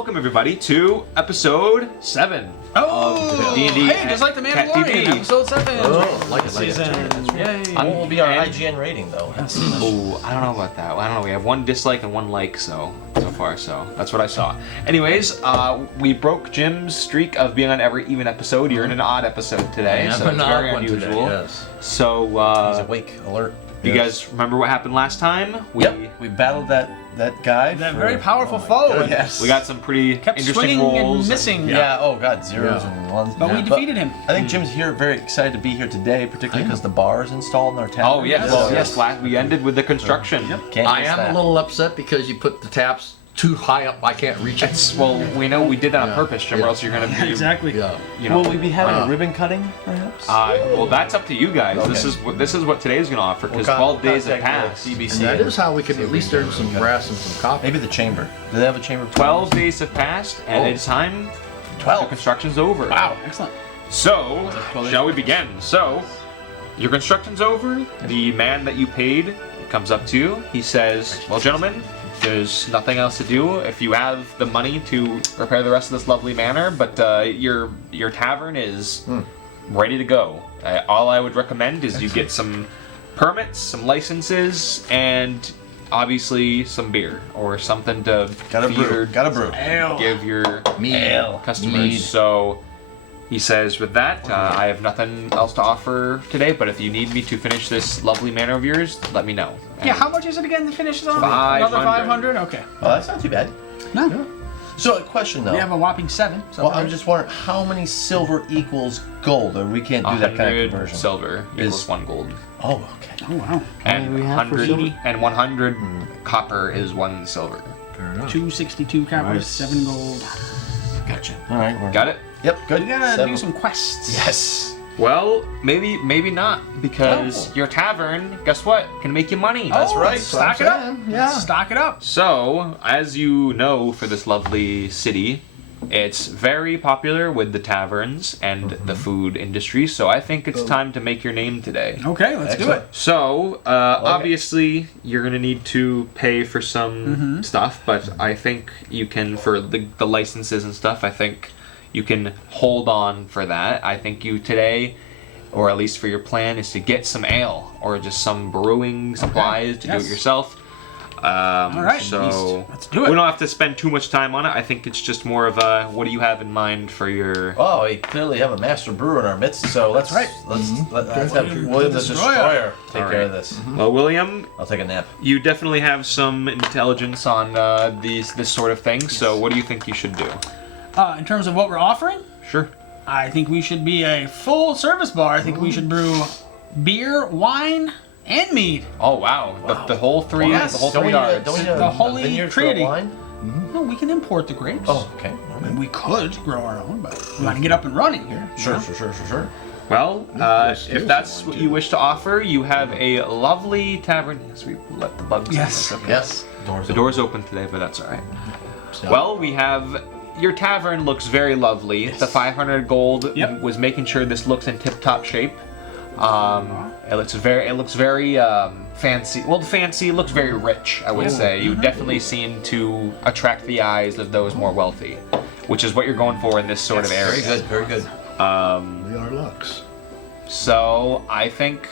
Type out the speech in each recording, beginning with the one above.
welcome everybody to episode 7 of D&D hey, just like the CAT-TV. Mandalorian, episode 7. Oh, like it. Season. Yay. What will be our IGN rating, though? Oh, I don't know about that. I don't know. We have 1 dislike and 1 like, so far. So that's what I saw. Anyways, we broke Jim's streak of being on every even episode. You're in an odd episode today, Yeah, so it's very unusual. today, yes. So, He's awake, alert. you guys remember what happened last time? We battled that guy. That very powerful foe. Yes. We got some pretty Kept interesting swinging rolls. and missing. Yeah. Oh God, zeros and ones. But we defeated him. I think Jim's here, very excited to be here today, particularly because the bar is installed in our tavern. Oh yes, Yes. yes. We ended with the construction. Can't I miss am that. a little upset because you put the taps too high up. I can't reach it. Well, we know we did that on Yeah. purpose, Jim, or Yeah. else you're gonna be, Exactly. Yeah. you know. Will we be having a ribbon cutting, perhaps? Well, that's up to you guys. Okay. This is what today's gonna offer because 12 days have passed. CBC. That is how we can at least earn some brass and some copper. Maybe the chamber. Do they have a chamber? 12 days have passed, and Oh. it's time. 12. The construction's over. Wow, excellent. So, shall we begin? So, your construction's over. The man that you paid comes up to you. He says, "Well, gentlemen, there's nothing else to do if you have the money to repair the rest of this lovely manor, but your tavern is ready to go. All I would recommend is you get some permits, some licenses, and obviously some beer or something to Gotta feed brew. or Gotta brew. give your Ale. customers." Mead. So he says, with that, I have nothing else to offer today, but if you need me to finish this lovely manor of yours, let me know. Yeah, how much is it again to finish this on? 500. Another 500? Okay. Oh, that's not too bad. No. So, a question though. We have a whopping 7. So Well, I'm just wondering how many silver equals gold, or we can't do that kind of 100 conversion. silver equals Is- 1 gold. Oh, okay. Oh, wow. And we have for 100 silver? and 100 copper is 1 silver. Fair enough. 262 copper, Nice. 7 gold. Gotcha. All right. Got it? Yep. Good. We gotta 7. do some quests. Yes. Well, maybe not, because Oh. your tavern, guess what, can make you money. That's right. Stock it up. Yeah. Stock it up. So, as you know, for this lovely city, it's very popular with the taverns and the food industry, so I think it's time to make your name today. Okay, let's do Excellent. it. So, obviously, you're going to need to pay for some stuff, but I think you can, for the licenses and stuff, I think you can hold on for that. I think you today, or at least for your plan, is to get some ale, or just some brewing supplies to do Yes. it yourself. All right. So, Let's do it. we don't have to spend too much time on it. I think it's just more of a, what do you have in mind for your... Oh, we clearly have a master brewer in our midst, so let's right. let's have William William the the Destroyer. Destroyer take All care right. of this. Well, William, I'll take a nap. you definitely have some intelligence on this sort of thing, so what do you think you should do? In terms of what we're offering, Sure. I think we should be a full service bar. I think we should brew beer, wine, and mead. Oh, wow. The whole three, Yes. the whole Don't three we need a, yards. don't we need a, The holy a vineyard trinity. for wine? No, we can import the grapes. Oh, okay. I mean, we could grow our own, but we want to get up and running here. you Sure, know? sure. Well, if that's what you wish to offer, you have a lovely tavern. Yes, we let the bugs in. Yes. That's okay. Yes. The door's open today, but that's all right. Well, we have... Your tavern looks very lovely. The 500 gold Yep. was making sure this looks in tip-top shape. It looks very fancy. Well, fancy. It looks very rich, I would say. You definitely seem to attract the eyes of those more wealthy, which is what you're going for in this sort of area. Very good. We are Lux. So I think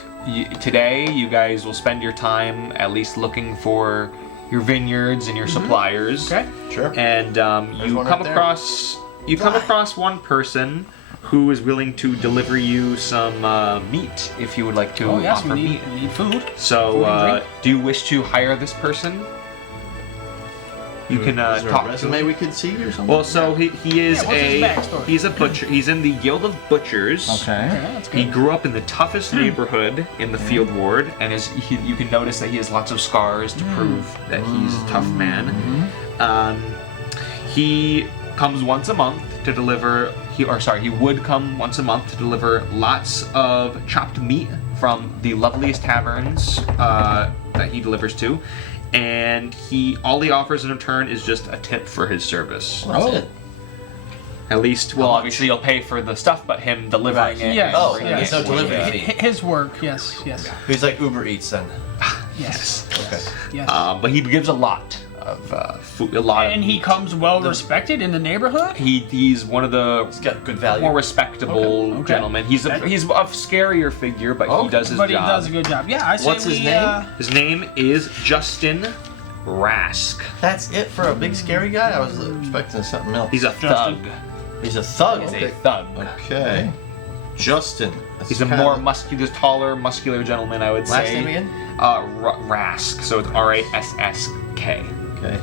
today you guys will spend your time at least looking for your vineyards and your suppliers. Okay. Sure. And you one come right there. across one person who is willing to deliver you some meat if you would like to Oh yes, offer we meat. need food. Food So and drink. do you wish to hire this person? You can Is there talk a to resume him. we could see or something? Well, so he is Yeah, what's his backstory? he's a butcher. He's in the Guild of Butchers. Okay, that's He good. grew up in the toughest neighborhood in the field ward, and you can notice that he has lots of scars to prove that he's a tough man. He comes once a month to deliver. He would come once a month to deliver lots of chopped meat from the loveliest taverns that he delivers to, and all he offers in return is just a tip for his service. That's it. At least, well, obviously you'll pay for the stuff, but him delivering it. Yes. Oh, bringing there's it no for you. delivery fee. His work, yes. He's like Uber Eats then. Yes. Okay. Yes. But he gives a lot. of food, a lot of. And he comes well respected in the neighborhood. He's one of the He's got good value. more respectable Okay. gentlemen. He's a scarier figure, but he does his But job. he does a good job. Yeah, I say What's his name? His name is Justin Rask. That's it for a big scary guy? I was expecting something else. He's a thug. Justin. He's a thug. He's a thug. Okay. Justin. That's He's a kinda- more taller, muscular gentleman, I would say. Last name again? Rask. So it's Rask. Okay.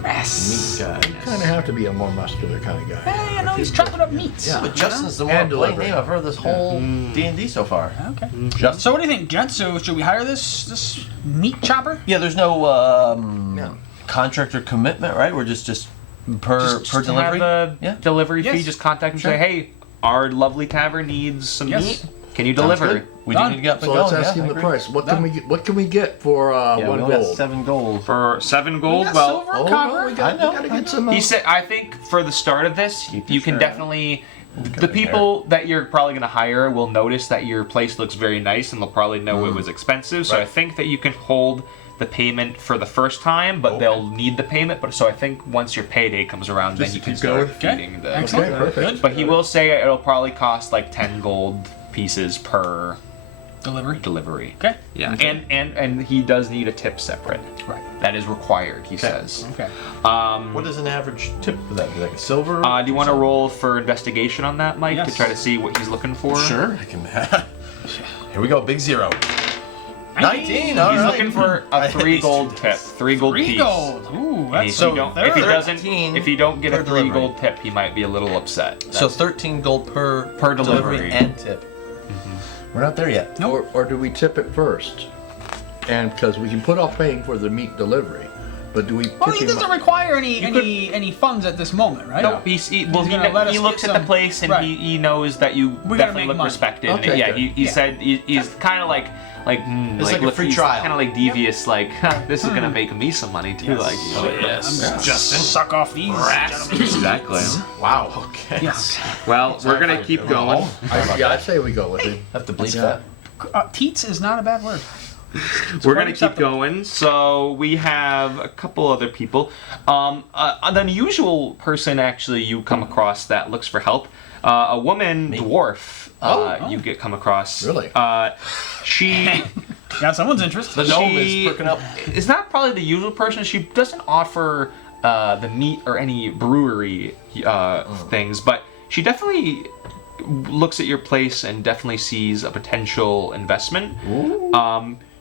Yes. Meat guy. Kind of have to be a more muscular kind of guy. Hey, you know, he's chopping up meats. Yeah. But Justin's the more And plain delivery. name I've heard this whole D&D so far. Okay. Justin. So what do you think, gents? So should we hire this meat chopper? Yeah, there's no contract or commitment, right? We're just per delivery. Have a delivery fee. Yes. Just contact him Sure. and say, hey, our lovely tavern needs some Yes. meat. Can you Sounds deliver? good. We Done. do need to get up and So go. let's ask yeah, him I the agree. price. What can we get? What can we get for Yeah, one we only got gold? 7 gold. For 7 gold? got Well, silver, Oh, copper. no, we gotta get some. he said, I think for the start of this, you can shirt definitely. The people that you're probably going to hire will notice that your place looks very nice and they'll probably know it was expensive. So I Right. think that you can hold the payment for the first time, but they'll need the payment. But so I think once your payday comes around, then Just you can keep start going. feeding the. Excellent. Okay, perfect. Good. But he will say it'll probably cost like 10 gold pieces per Delivery. delivery. Okay. Yeah, and he does need a tip separate. Right. That is required, he says. Okay. What is an average tip for that? Like a silver? Do you want to roll for investigation on that, Mike, Yes. to try to see what he's looking for? Sure, I can. Here we go, big 0. 19. All He's right. looking for a 3 gold tip. 3 gold 3 piece. gold. Ooh, And that's if so you don't, third. if he doesn't, 13 if you don't get a per 3 delivery. gold tip, he might be a little upset. So 13 gold per delivery. and tip. We're not there yet. Or do we tip it first? And because we can put off paying for the meat delivery, but do we Well, tip he him? doesn't require any funds at this moment, right? Nope, he gonna let us looks get at the some- place and right. he knows that you We gotta definitely make look money. respected. Okay, yeah, good. he said he's kind of like It's like a free trial. Kind of like devious, like this is gonna make me some money too. Yes. Like I'm just suck off these. gentlemen. exactly. Wow. Okay. Yes. Well, we're gonna keep going. I say we go with it. Have to bleep Yeah. that. Teats is not a bad word. We're quite gonna keep acceptable. going. So we have a couple other people. An unusual person actually you come across that looks for help. A woman dwarf. You get come across. Really? She Got someone's interest. The gnome She- is perking up. is not probably the usual person. She doesn't offer the meat or any brewery things, but she definitely looks at your place and definitely sees a potential investment.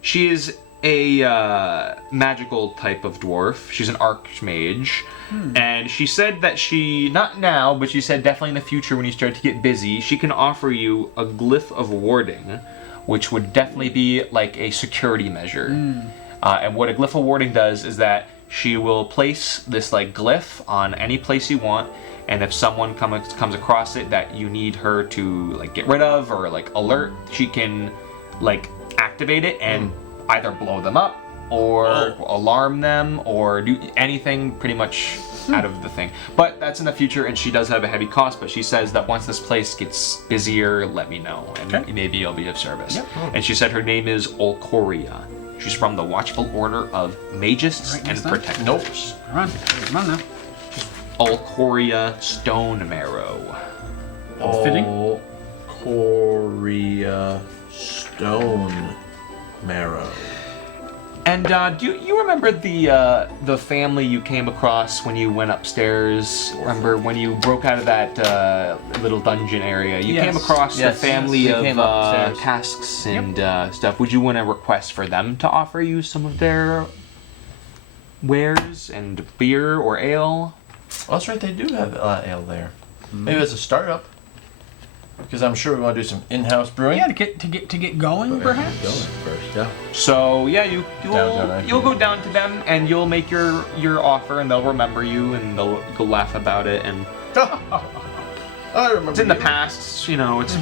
She is a magical type of dwarf. She's an archmage, and she said that not now, but she said definitely in the future when you start to get busy, she can offer you a glyph of warding, which would definitely be like a security measure. And what a glyph of warding does is that she will place this like glyph on any place you want, and if someone comes across it that you need her to like get rid of or like alert, she can like activate it and either blow them up or alarm them or do anything pretty much out of the thing. But that's in the future, and she does have a heavy cost, but she says that once this place gets busier, let me know, and Okay. maybe you'll be of service. Yep. And she said her name is Olcoria. She's from the Watchful Order of Mages Right, and next time. Protectors. Nope. Come on now. Olcoria Stone Marrow. Fitting. Korea Stone Marrow. And do you remember the family you came across when you went upstairs? Remember when you broke out of that little dungeon area? You Yes. came across Yes, the family they of came upstairs. casks and stuff. Would you want to request for them to offer you some of their wares and beer or ale? Oh, that's right, they do have ale there. Maybe it's a startup. Because I'm sure we want to do some in-house brewing. Yeah, to get going, perhaps. Going first, yeah. So yeah, Downtown you'll go down to them and you'll make your offer, and they'll remember you and they'll laugh about it. And I remember. it's in the you. past, you know. It's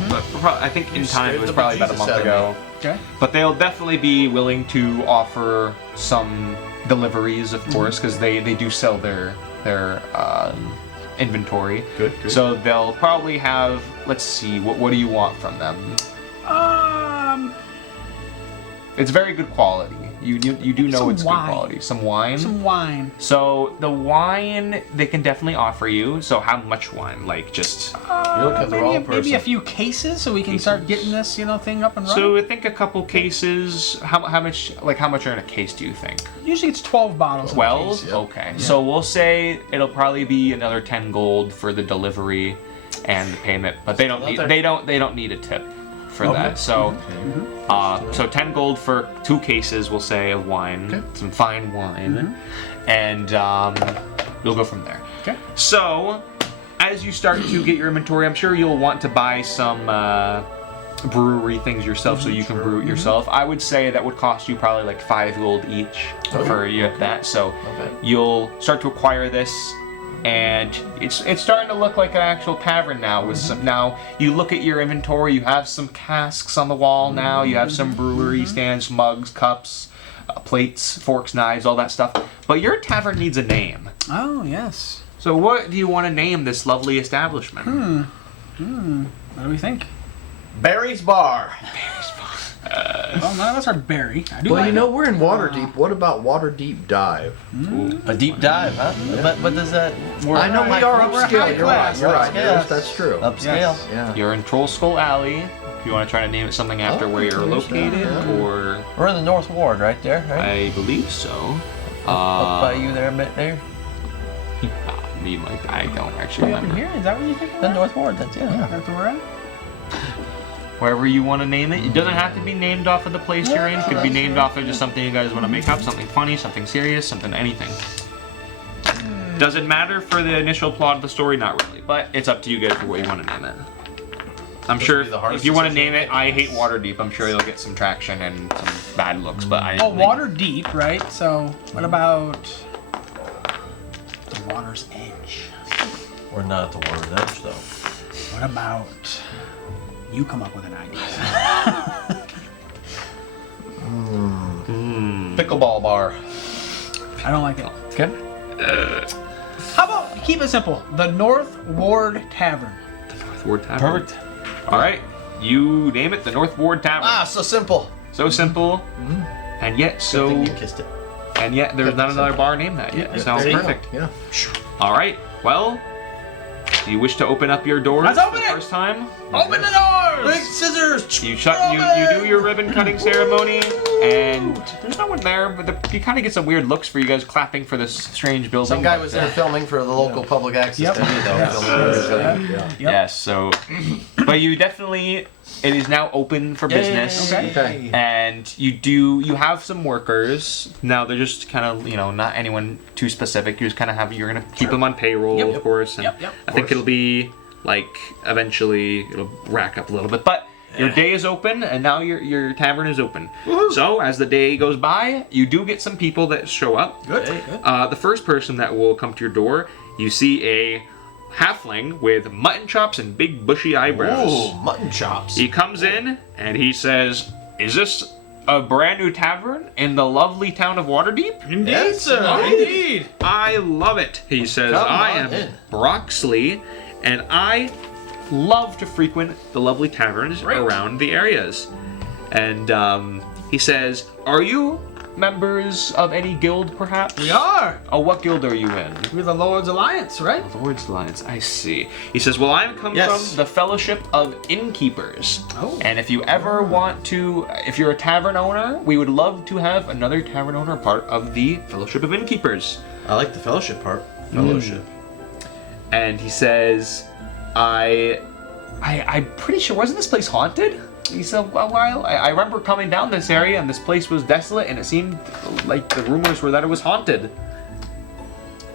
I think in time scared it was the probably about a bejesus month out of ago. Okay. But they'll definitely be willing to offer some deliveries, of course, because they do sell their inventory. Good. So they'll probably have. Let's see. What do you want from them? It's very good quality. You do know Some it's wine. good quality. Some wine. Some wine. So the wine they can definitely offer you. So how much wine? Like just. You look at the wrong person. Maybe a few cases so we can start getting this, thing up and running. So I think a couple cases. How much? Like how much are in a case? Do you think? Usually it's 12 bottles. in a 12? case. Okay. So we'll say it'll probably be another 10 gold for the delivery and the payment, but they don't need a tip for that. So so 10 gold for 2 cases, we'll say, of wine, some fine wine, and we'll go from there. Okay. So as you start to get your inventory, I'm sure you'll want to buy some brewery things yourself so you can brew it yourself. I would say that would cost you probably like 5 gold each for you at that. So you'll start to acquire this, and it's starting to look like an actual tavern now. With some, now you look at your inventory, you have some casks on the wall now, you have some brewery stands, mugs, cups, plates, forks, knives, all that stuff. But your tavern needs a name. Oh, yes. So what do you want to name this lovely establishment? What do we think? Barry's Bar. Well, none of us are Barry. I do Well, like you know, we're in Waterdeep. What about Waterdeep Dive? A deep dive, huh? But what does that word? I know we are we're high upscale. You're right. class. You're right. Upscale. Yes, that's true. Upscale. Yes. Yeah. You're in Troll Skull Alley. If you want to try to name it something after where you're there's that, located, yeah. or We're in the North Ward, right there, right? I believe so. Up by you there, a bit there. Me, like I don't actually Way up in remember. here? Is that what you think? The North Ward, that's That's where we're at? Wherever you want to name it. It doesn't have to be named off of the place you're in. It could be named off of just something you guys want to make up, something funny, something serious, something anything. Does it matter for the initial plot of the story? Not really, but it's up to you guys for what you want to name it. I'm sure be the hardest if you want to decision. name it, I Hate Waterdeep, I'm sure you'll get some traction and some bad looks, but I... Oh, water deep, right? So, what about the water's edge? We're not at the water's edge, though. What about you come up with an idea? Pickleball Bar. I don't like it. Okay. How about keep it simple? The North Ward Tavern. North Ward Tavern. Perfect. All right, you name it the North Ward Tavern. Ah, so simple. So simple, and yet Good so, thing you kissed it. and yet there's not another bar named that yet. Sounds There you go. perfect. Yeah. All right, well, do you wish to open up your doors Let's for open the it! first time? Open the doors! Big scissors. You do your ribbon cutting ceremony, and there's no one there, but you kind of get some weird looks for you guys clapping for this strange building. Some guy but, was there filming for the local public access Yep. TV, though. Yes. Filming Yeah. Yep. Yes, so, but you definitely, it is now open for business. Okay. And you have some workers. Now they're just kind of, not anyone too specific. You just kind of you're going to keep them on payroll, Yep. of course. And Yep. I think it'll be like, eventually it'll rack up a little bit. But your day is open, and now your tavern is open. So as the day goes by, you do get some people that show up. Good. The first person that will come to your door, you see a halfling with mutton chops and big bushy eyebrows. Ooh, mutton chops. He comes in and he says, "Is this a brand new tavern in the lovely town of Waterdeep?" Indeed, Yes, sir. indeed. I love it. He says, Come "I on am in." Broxley, and I love to frequent the lovely taverns around the areas." And he says, "Are you members of any guild, perhaps?" We are. Oh, what guild are you in? We're the Lord's Alliance, right? Lord's Alliance, I see. He says, "Well, I'm come Yes. from the Fellowship of Innkeepers. Oh. And if you ever want to, if you're a tavern owner, we would love to have another tavern owner part of the Fellowship of Innkeepers." I like the fellowship part. Fellowship. And he says, I'm pretty sure, wasn't this place haunted?" He said, "Well, I remember coming down this area and this place was desolate and it seemed like the rumors were that it was haunted."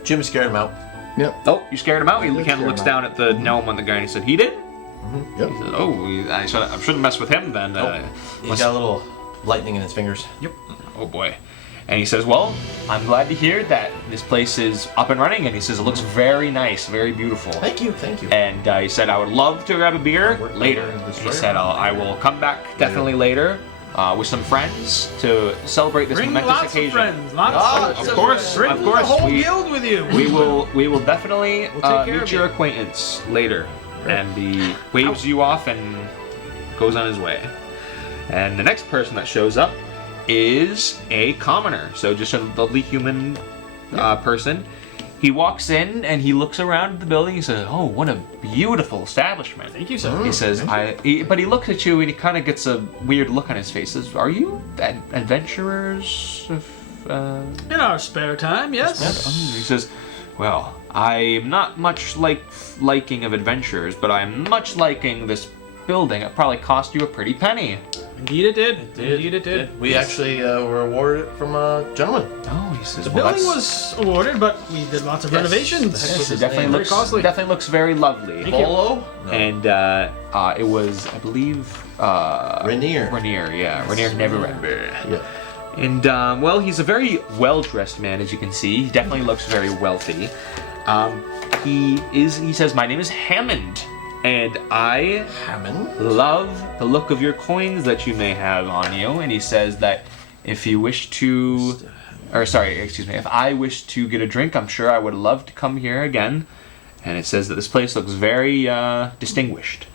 Jim scared him out. Yep. Oh, you scared him out? He did kind of scare looks him down at the gnome on the guy and he said, "He did?" Yep. He said, "Oh, I shouldn't mess with him then." He's got a little lightning in his fingers. Oh boy. And he says, "Well, I'm glad to hear that this place is up and running." And he says, "It looks very nice, very beautiful." Thank you, thank you. And he said, "I would love to grab a beer later." He said, I will come back definitely later with some friends to celebrate this Bring momentous lots occasion. of friends. Lots Lots Of course, Bring of course, the whole we guild with you. we will definitely We'll take care meet of your you. acquaintance later. And he waves you off and goes on his way. And the next person that shows up is a commoner, so just a lovely human person. He walks in and he looks around the building. He says, "Oh, what a beautiful establishment." Thank you, sir. He says, but he looks at you and he kind of gets a weird look on his face. Says, "Are you adventurers?" In our spare time, yes. He says, "Well, I'm not much liking of adventurers, but I'm much liking this building. It probably cost you a pretty penny." Indeed it did. Indeed it did. We actually were awarded it from a gentleman. Oh, he says, The "Well, building was awarded, it we did lots of renovations. Yes. it definitely Very looks costly. definitely looks very lovely." Thank you. Polo? No. And it was, I believe, Rainier. Rainier, yeah. Rainier never remember. Yeah. And well, he's a very well-dressed man, as you can see. He definitely looks very wealthy. He says, "My name is Hammond, and I Hammond? love the look of your coins that you may have on you." And he says that if you wish to, if I wish to get a drink, I'm sure I would love to come here again. And it says that this place looks very distinguished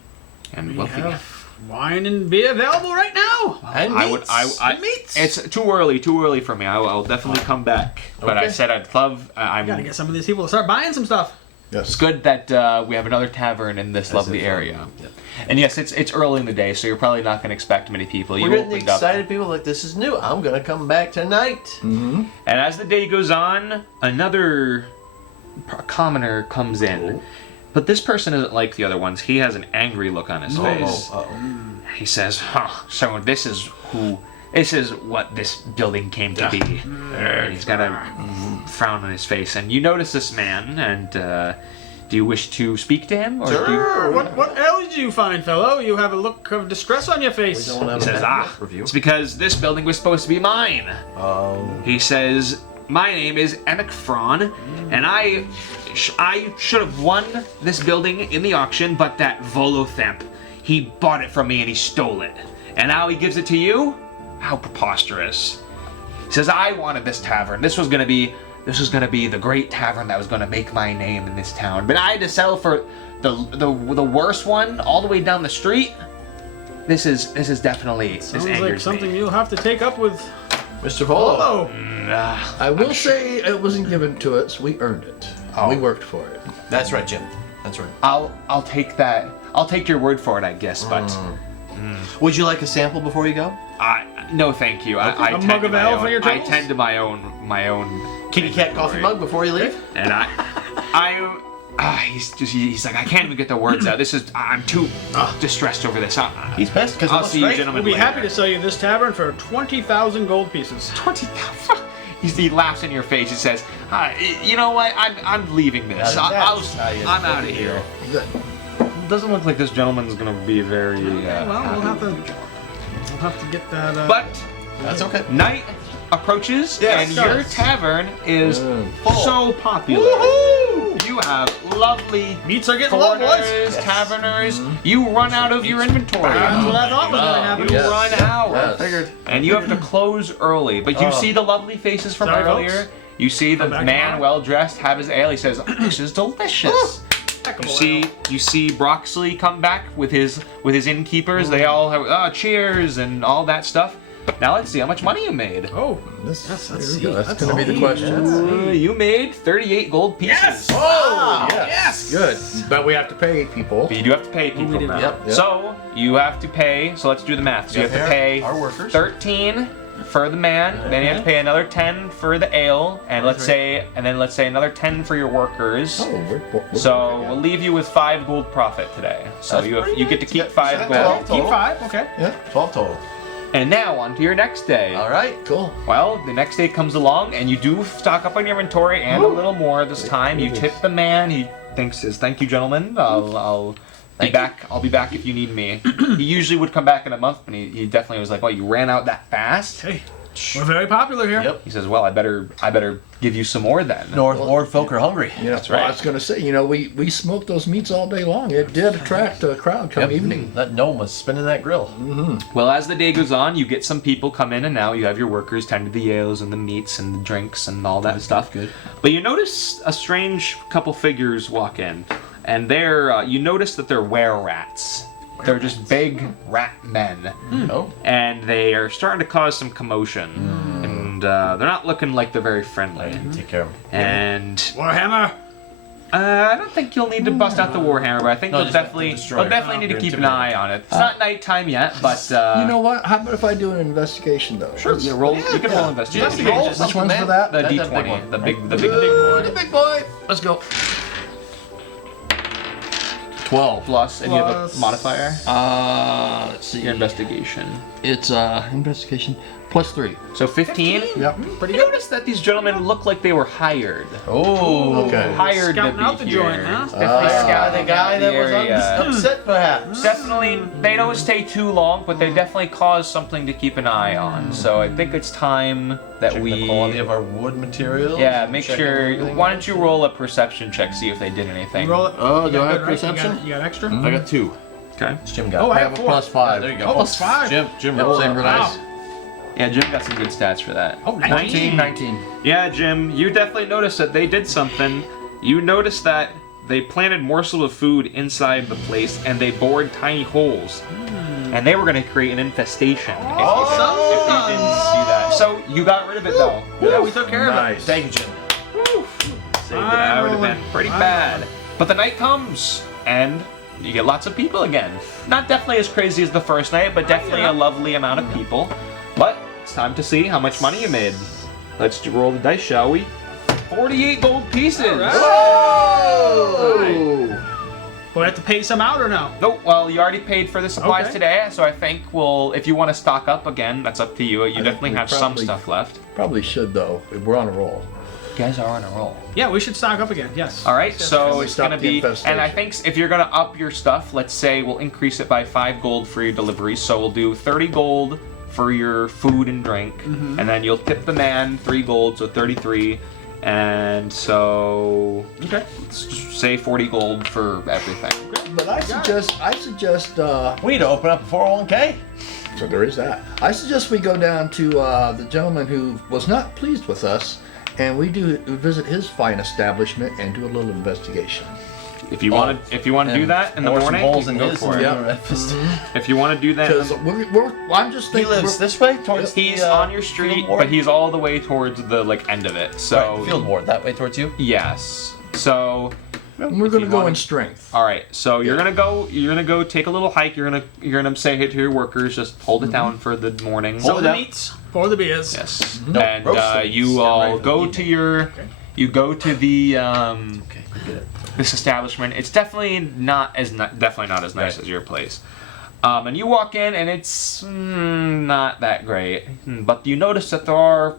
and We wealthy. have wine and beer available right now. And meats. Meats. It's too early for me. I'll definitely come back. But I Okay. said I'd love. We gotta get some of these people to start buying some stuff. It's Yes. good that we have another tavern in this lovely area. Yeah. And yes, it's early in the day, so you're probably not going to expect many people. We're You getting opened up, excited people like, this is new. I'm going to come back tonight. and as the day goes on, another commoner comes in. But this person isn't like the other ones. He has an angry look on his face. He says, so this is what this building came to be." And he's got a frown on his face. And you notice this man, and do you wish to speak to him? Or do you... Sure. What ails you, fine fellow? You have a look of distress on your face. We don't have He says, a review. it's because this building was supposed to be mine. He says, "My name is Emic Fron, and I should have won this building in the auction, but that Volothamp, he bought it from me and he stole it. And now he gives it to you? How preposterous." He says, "I wanted this tavern. This was gonna be the great tavern that was gonna make my name in this town. But I had to settle for the worst one all the way down the street. This is definitely this Sounds angers like something me." you'll have to take up with Mr. Polo. Polo. I will say it wasn't given to us. We earned it. We worked for it. That's right, Jim. That's right. I'll take that. I'll take your word for it, I guess. But Would you like a sample before you go? no, thank you. I A tend mug to of my ale own- for your I troubles? tend to my own Kitty cat coffee inventory. mug before you leave? And he's like, I can't even get the words out. I'm too distressed over this. He's pissed because I'll see you great. gentlemen We'll be later. happy to sell you this tavern for 20,000 gold pieces. 20,000. He laughs in your face. He says, "You know what? I'm leaving this. I'm out of here." Good. Doesn't look like this gentleman's gonna be very. Okay, well, we'll have to get that. But That's okay. night approaches, Yes, and yes. your tavern is so popular. You have lovely meats are getting low, boys. foreigners, taverners. You run out of your inventory. That's what I thought was going to happen. You Yes. run out. Yes. Figured. And you have to close early. But you see the lovely faces from Sorry, earlier. folks. You see the Come back man tomorrow. well dressed have his ale. He says, "This is delicious." You see Broxley come back with his innkeepers. They all have cheers and all that stuff. Now let's see how much money you made. Oh, Let's see. go. That's Let's going to be the see. question. You made 38 gold pieces. yes! Oh, yes! Good. But we have to pay people. But you do have to pay people did now. Yep. So you have to pay. So let's do the math. So you have to pay our workers. 13 for the man. Then you have to pay another 10 for the ale, and let's say another 10 for your workers. Oh, we're So we'll leave you with 5 gold profit today. So That's you pretty get to good. keep Yeah, 5 that's gold. all. Keep Total. 5, okay. Yeah, 12 total. And now on to your next day. All right. cool. Well, the next day comes along, and you do stock up on your inventory and a little more this time. You tip the man. He says, "Thank you, gentlemen. I'll be back. I'll be back if you need me." He usually would come back in a month, but he definitely was like, "Well, you ran out that fast." Hey, we're very popular here. Yep. He says, "Well, I better give you some more then." Lord folk are hungry. Yeah, That's well, right. I was going to say, we smoked those meats all day long. It did attract a crowd come evening. That gnome was spinning that grill. Well, as the day goes on, you get some people come in, and now you have your workers tend to the ales and the meats and the drinks and all that stuff. Good. But you notice a strange couple figures walk in, and you notice that they're were-rats. They're just big rat men. Oh. And they are starting to cause some commotion. And they're not looking like they're very friendly. Take care of him. And Warhammer. I don't think you'll need to bust out the Warhammer, but I think No, they'll just definitely, the destroyer. they'll definitely need to You're keep an eye on it. It's not nighttime yet, but You know what? How about if I do an investigation though? sure, you roll. You can roll investigation. Roll Which something, one's man. for that? The That's that big D20, one. the big The big boy. Let's go. 12 plus, and you have a Plus- modifier. Let's see. Your investigation. It's investigation +3. So 15. Yep. You notice that these gentlemen look like they were hired. Oh. Okay. Hired Scouting to be out the here. joint, huh? Definitely scouting The guy out that the was area. upset, perhaps. Definitely, they don't stay too long, but they definitely cause something to keep an eye on. So I think it's time that Check we. the quality of our wood materials. Yeah, make check sure. everything. Why don't you roll a perception check, see if they did anything? Roll it. Oh, do You got I have good, right? perception? You got extra? I got 2. Okay. It's Jim got. Oh, it. I I have have a 4. +5. There you go. Oh, +5. Jim Yep, rolled same it. for Wow. dice. Yeah, Jim got some good stats for that. Oh, 19. 19. Yeah, Jim, you definitely noticed that they did something. You noticed that they planted morsels of food inside the place and they bored tiny holes. And they were going to create an infestation if you didn't see that. So you got rid of it though. Yeah, we took care of it. Nice. Thank you, Jim. Saved it. That would have been pretty bad. But the night comes and you get lots of people again. Not definitely as crazy as the first night, but definitely a lovely amount of people. But it's time to see how much money you made. Let's roll the dice, shall we? 48 gold pieces. Oh! Do I have to pay some out or no? Nope. Well, you already paid for the supplies Okay. today, so I think we'll. If you want to stock up again, that's up to you. You think definitely we have some probably- stuff left. Probably should though. We're on a roll. You guys are on a roll. Yeah, we should stock up again. Yes. All right, so we it's stop gonna the be, infestation. and I think if you're gonna up your stuff, let's say we'll increase it by 5 gold for your deliveries. So we'll do 30 gold for your food and drink, and then you'll tip the man 3 gold, so 33, and so Okay. let's just say 40 gold for everything. But I suggest We need to open up a 401k. so there is that. I suggest we go down to the gentleman who was not pleased with us, and we visit his fine establishment and do a little investigation. If you want to, do that in the Or some morning, you holes can in go his for it. Yeah. If you want to do that, Because I'm just He thinking. lives this way towards he's the, on your street, field ward? but he's all the way towards the end of it. So Right, the field ward that way towards you. yes. So we're if going to you go wanna- in strength. all right. So you're gonna go take a little hike. You're gonna say hey to your workers. Just hold it down for the morning. So Hold the it up. meats for the beers. Yes. No, And roast them. you Yeah, all right, go evening. to your. Okay. You go to the Okay, get it. this establishment. It's definitely not as nice Right. as your place. And you walk in, and it's not that great. But you notice that there are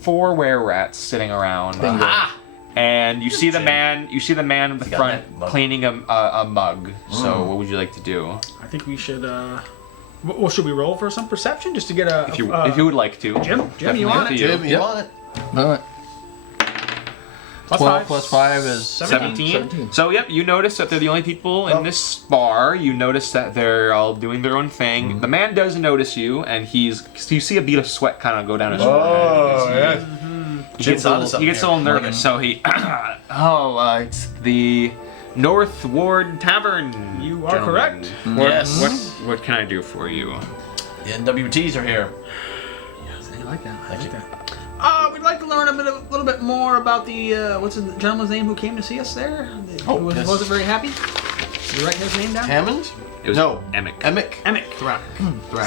4 were-rats sitting around. Ah! And you see the man. You see the man in the He got front that mug. cleaning a mug. So what would you like to do? I think we should. Well, should we roll for some perception just to get a? If you would like to, Jim, Definitely you up want to it? you. Jim, you Yep. want it? All right. Plus 12 5. plus 5 is 17. 17. So yep, you notice that they're the only people in this bar. You notice that they're all doing their own thing. The man does notice you, and you see a bead of sweat kind of go down his forehead. He Jim's onto he something gets a here. little nervous, so he. It's the North Ward Tavern. You are gentlemen. correct. Yes. What can I do for you? The NWTs are here. I like that. I Thank like you. that. We'd like to learn a little bit more about the what's the gentleman's name who came to see us there? Oh, Who yes. wasn't very happy. Did you write his name down? Hammond? It was No. Emick. Emick. Emick. Thrash.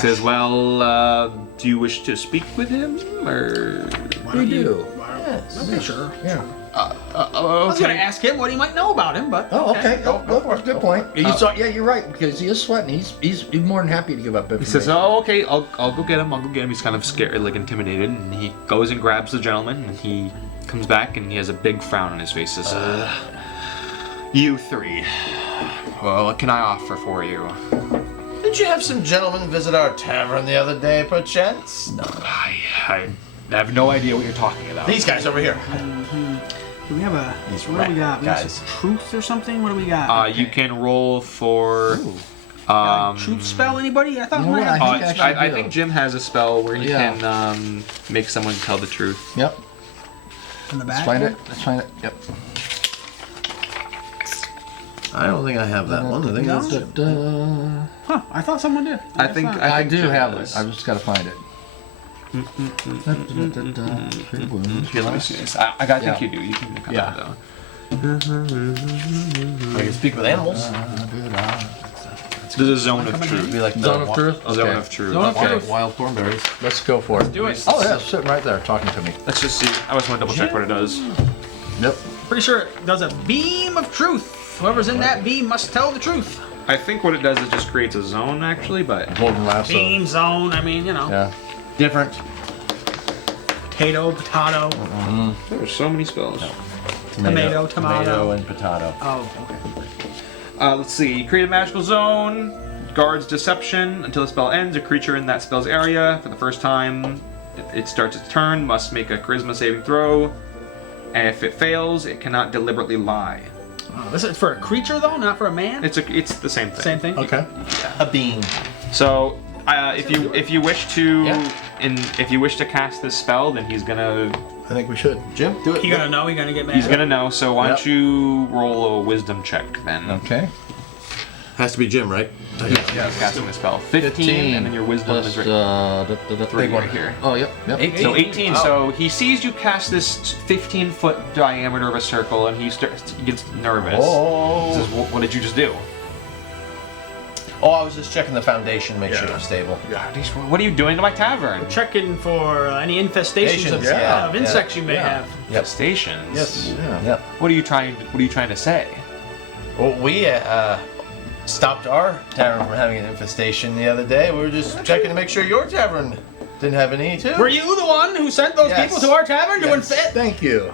Says, well, do you wish to speak with him, or? Why We don't you- do. Yes. Okay, sure. Yeah. I was gonna ask him what he might know about him, but Oh, okay. Go for it. Good point. Yeah, you're right because he is sweating. He's more than happy to give up He information. says, "Oh, okay, I'll go get him. I'll go get him." He's kind of scared, like intimidated, and he goes and grabs the gentleman, and he comes back, and he has a big frown on his face. Says, "You 3. Well, what can I offer for you?" Did you have some gentlemen visit our tavern the other day, perchance? No. I have no idea what you're talking about. These guys over here. do we have a? These What do we got? rat We got guys. some truth or something? What do we got? You can roll for. Truth spell? Anybody? I thought we No, might have. I I, think I think Jim has a spell where he Yeah. can make someone tell the truth. Yep. in the Let's back. find there? it. Let's find it. Yep. I don't think I have that one. I think No? that's Huh, I thought someone did. I think not. I think do Jim have does. it. I just got to find it. Three wounds. Here, let me see this. I think Yeah. you do. You can cut Yeah. that though. I can speak with animals. There's a zone of It'd truth. be like the Zone of truth? A zone Okay. of truth. Zone of wild, truth. wild thornberries. Let's go for it. Do it. Oh, yeah, it's sitting right there talking to me. Let's just see. I just want to double check what it does. Yep. Pretty sure it does a beam of truth. Whoever's in that beam must tell the truth. I think what it does is just creates a zone actually, but Golden lasso. Beam zone. I mean, you know. Yeah. Different. Potato, potato, there's so many spells. tomato, tomato. and potato. Oh, okay. Let's see. You create a magical zone. Guards deception until the spell ends. A creature in that spell's area for the first time it starts its turn must make a charisma saving throw. And if it fails, it cannot deliberately lie. Oh, this is for a creature though, not for a man. It's the same thing. Same thing. Okay. A bean. So if you wish to Yeah. if you wish to cast this spell, then he's gonna I think we should. Jim, do it. He gonna know. He gonna get mad. he's gonna know. So why don't Yep. you roll a wisdom check then? Okay. Has to be Jim, right? Yeah, casting the spell. 15, and then your wisdom plus, is right, the three big one right here. Oh, yep. Yep. 18. So 18. Oh. So he sees you cast this 15-foot diameter of a circle, and he gets nervous. He Oh. says, "What did you just do? Oh, I was just checking the foundation, make sure it was stable. What are you doing to my tavern?" Checking for any infestations of, Yeah. of insects you may Yeah. have. Yep. Stations. Yes. Yeah. Yep. What are you trying to say? Well, we stopped our tavern from having an infestation the other day. We were just checking to make sure your tavern didn't have any too. Were you the one who sent those Yes. people to our tavern to Yes. infest? Thank you.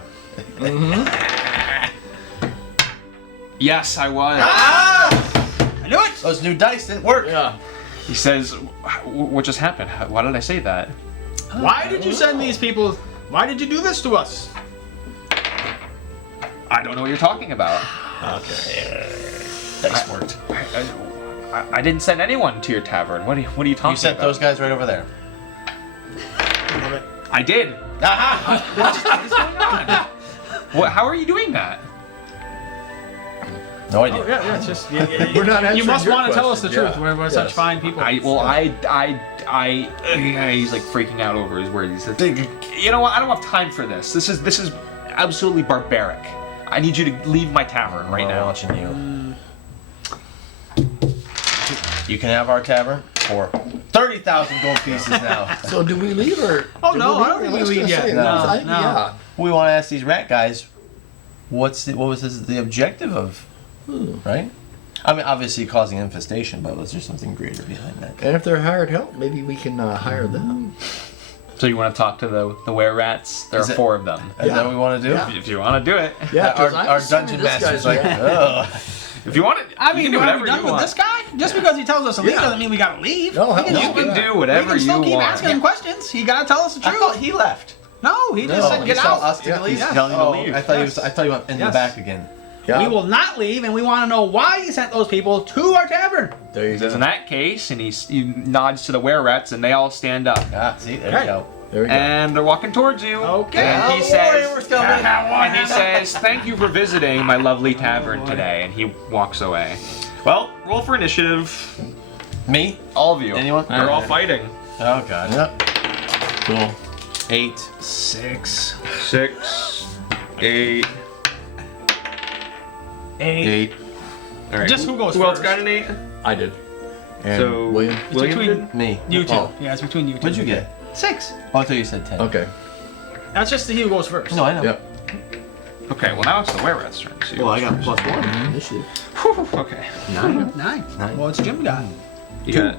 Yes, I was. I knew it. Those new dice didn't work. Yeah. He says, "What just happened? Why did I say that?" Why did you send these people? Why did you do this to us? I don't know what you're talking about. Dice worked. I didn't send anyone to your tavern. What are you talking You sent about? those guys right over there. Love it. I did. Aha! What is going on? How are you doing that? No idea. Oh yeah, it's just We're not you answering must your want to tell us the question, truth. yeah. We're such Yes. fine people. He's like freaking out over his words. He says, "You know what? I don't have time for this. This is absolutely barbaric. I need you to leave my tavern right We're now." watching you. You can have our tavern for 30,000 gold pieces now. So do we leave or? Oh, do no, I don't think we was leave gonna yet. say, No, I- no. Yeah. We want to ask these rat guys, what was the objective of, right? I mean, obviously causing infestation, but was there something greater behind that? And if they're hired help, maybe we can hire them. So you want to talk to the were-rats? There Is are it- 4 of them. Is that what we want to do? Yeah. If you want to do it. Yeah, 'cause Our, I'm our assuming dungeon this master's guy's- like, yeah. oh. If you want it, I you mean, can do are whatever we done you with want. this guy? Just because he tells us to leave Yeah. doesn't mean we gotta leave. No, hell we can no. You can do whatever we can still you keep want. asking him questions. He gotta tell us the I truth. thought he left. No, he just No, said he get saw out. us to Yeah, leave. he's telling you to Oh, leave. I thought he went in the Yes. back again. Yeah. We will not leave, and we want to know why he sent those people to our tavern. There you He says, go. in that case, and he nods to the were-rats, and they all stand up. Ah, see, there Okay. you go. There we go. And they're walking towards you. Okay. And he Oh, says, we're coming. and he says, "Thank you for visiting my lovely tavern today." And he walks away. Well, roll for initiative. Me? All of you. Anyone? They're all fighting. Oh, God. Yep. Cool. 8. 6, 6, 8. 8. All right. Just who goes Who else first? got an 8? I did. And So William. William between- did? Me. You two. Oh. Yeah, it's between you two. What'd you get? 6. Oh, I thought you said 10. Okay. That's just the he who goes first. No, I know. Yep. Okay. Well, now it's the were-rats' turn. So you Well, I go got first. +1. Initiative. Whew, okay. 9. 9. Well, it's Jim got. You got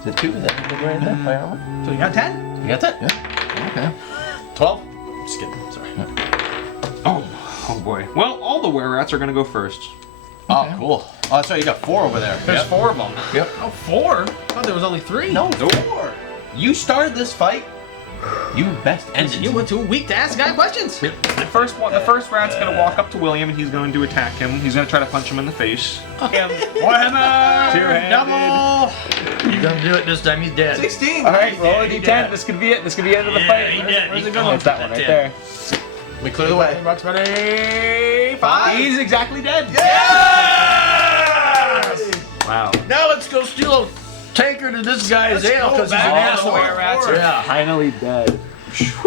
Is it 2? Is that the right there? My armor? So you got 10? You got that? Okay. 12? Just kidding. Sorry. Oh boy. Well, all the were-rats are gonna go first. Oh, cool. Oh, that's right. You got 4 over there. There's 4 of them. Yep. Oh, 4? I thought there was only 3. No, 4. You started this fight. You best ended You were too weak to ask a guy questions. The first rat's gonna walk up to William, and he's going to attack him. He's gonna try to punch him in the face. Warhammer! Two-handed. Double! You're gonna do it this time. He's dead. 16. All right, roll a he d10. dead. This could be it. This could be the end of the fight. he dead. Where's He it going? gone. It's that one right there. We clear the way. Bucks ready. 5. He's exactly dead. Yeah! Wow. Now let's go steal a tankard to this guy's ale because he's an asshole. Rats are Yeah. finally dead.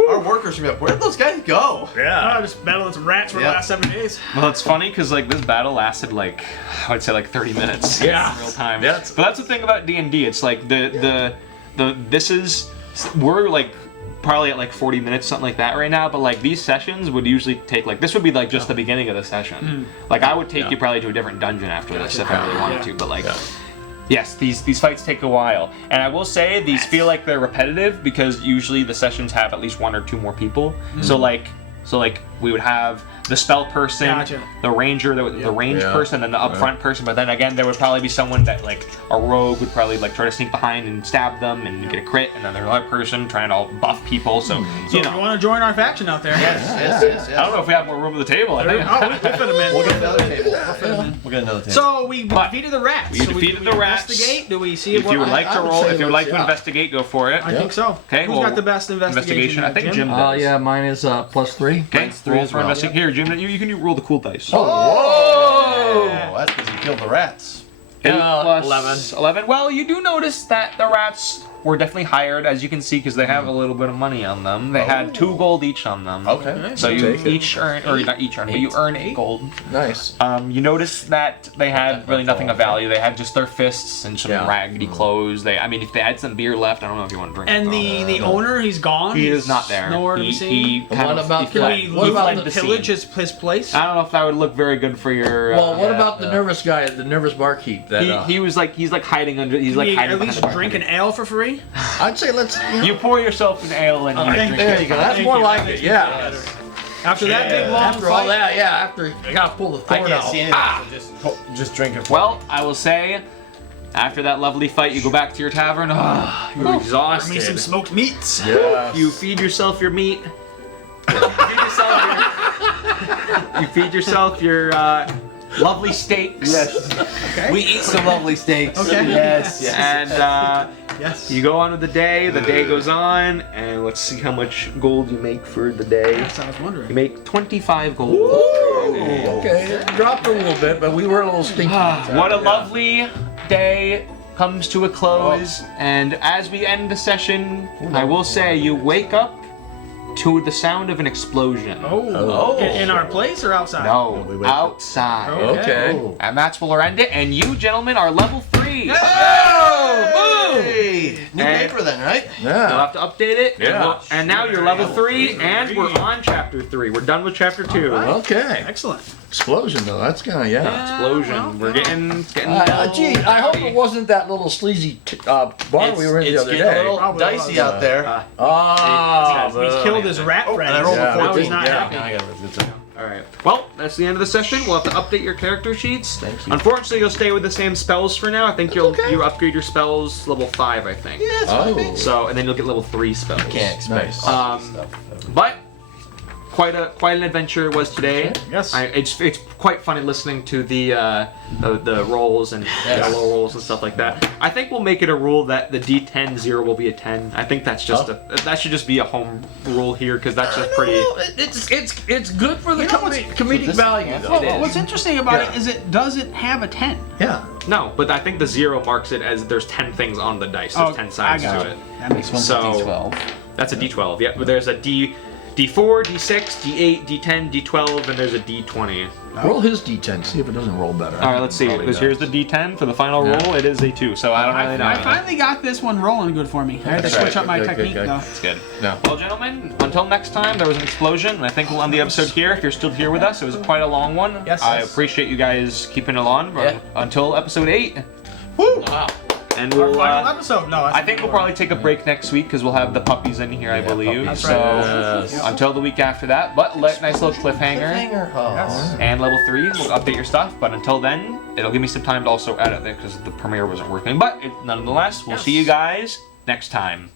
Our workers should be like, where'd those guys go? Yeah. Just battling some rats for the Yeah. last 7 days. Well, it's funny because like this battle lasted like I would say like 30 minutes. Yeah. In real time. Yeah. But that's the thing about D&D. It's like we're like probably at like 40 minutes, something like that right now. But like these sessions would usually take like this would be like just the beginning of the session. Like I would take you probably to a different dungeon after this if I really wanted to. But like. Yes, these fights take a while, and I will say these feel like they're repetitive because usually the sessions have at least 1 or 2 more people. So like we would have the spell person, Gotcha. the ranger, the range Yeah. person, and the upfront person. But then again, there would probably be someone that like a rogue would probably like try to sneak behind and stab them and get a crit, and then there's another person trying to buff people. So So you if you know, want to join our faction out there, Yes. I don't know if we have more room at the table. I think. Oh, we fit them in. We'll get another table. We'll get another table. So we defeated the rats. We So defeated do the rats. Investigate? Do we see If you would like to I would roll, say if you would like to let's- yeah. investigate, go for it. I think so. Okay, Who's well, got the best investigation? I think Jim does. Yeah, mine is +3. Okay, Mine's 3 roll as for well. investigate. Here, Jim, you can roll the cool dice. Oh, that's because you killed the rats. 8 plus 11. 11. Well, you do notice that the rats were definitely hired, as you can see, because they have a little bit of money on them. They had 2 gold each on them. Okay. So you Take it. each earn, or not each earn, but you earn 8 gold. Nice. You notice that they had really nothing of value. They had just their fists and some raggedy clothes. I mean, if they had some beer left, I don't know if you want to drink. And it, the owner, he's gone. he He's is not there. Nowhere to be seen. He kind What of, about he the- fled. Can what we about fled the the pillage scene. his place? I don't know if that would look very good for your. Well, what about the nervous guy, the nervous barkeep? That He's like hiding under. He's Can like we hiding at behind least the bar. drink an ale for free? I'd say let's. You pour yourself an ale and you drink There it. you go. That's more like it. Yeah. After that big long After all fight, that, yeah. After you gotta pull the I thorn can't out. see anything, so just drink it. Well, I will say, after that lovely fight, you go back to your tavern. Oh, you're me some exhausted. smoked meats. Yeah. You feed yourself your meat. You feed yourself your lovely steaks. Yes. We eat some lovely steaks. Okay. Yes. And Yes. you go on with the day. The day goes on, and let's see how much gold you make for the day. That's what I was wondering. You make 25 gold. Okay, it dropped a little bit, but we were a little stinky. What a lovely day comes to a close, and as we end the session, I will say you wake up to the sound of an explosion. Oh. In our place or outside? No, we wake up. outside. Okay. And that's where we'll end it, and you gentlemen are level 3. Hey, new And- paper then, right? You'll Yeah. have to update it. Yeah. And now you're level 3, and we're on chapter 3. We're done with chapter 2. Okay. Excellent. Explosion though. That's kind of yeah. Explosion. well, We're getting Gee, I hope it wasn't that little sleazy bar we were in the It's other getting a day. little Probably dicey was. out there. Ah, He's killed his rat friend. and I rolled a Now he's 14, not yeah. happy. I got it. Good stuff. Alright. Well, that's the end of the session. We'll have to update your character sheets. Thank you. Unfortunately, you'll stay with the same spells for now. I think you okay. upgrade your spells level 5, I think. Yeah, it's fine. Oh. So, and then you'll get level 3 spells. Can't expect Nice. all this stuff. But quite an adventure was today. Yes. It's quite funny listening to the rolls and low rolls and stuff like that. I think we'll make it a rule that the D10 0 will be a 10. I think that's just that should just be a home rule here because that's just pretty. It's good for the You know what's- comedic value though. It is. What's interesting about it is it doesn't have a 10. Yeah. No, but I think the 0 marks it as there's 10 things on the dice. There's 10 sides I got to you. it. That makes sense. So D12. that's a D12. Yeah, but there's a D4, D6, D8, D10, D12, and there's a D20. Roll his D10. See if it doesn't roll better. All right, let's see. Probably Here's the D10 for the final roll. It is a 2, so I don't really know. I finally got this one rolling good for me. I had to That's switch right. up my Good, technique good. though. It's good. No. Well, gentlemen, until next time, there was an explosion, and I think we'll end the episode here. If you're still here with us, it was quite a long one. Yes. I appreciate you guys keeping it on Yeah. until episode 8. Woo! Wow. And Our we'll. final episode? No, I think we'll probably take a break next week because we'll have the puppies in here, I believe. puppies. So That's right. until the week after that, but nice little cliffhanger. Cliffhanger. Oh. Yes. And level 3, we'll update your stuff. But until then, it'll give me some time to also edit it because the premiere wasn't working. But nonetheless, we'll see you guys next time.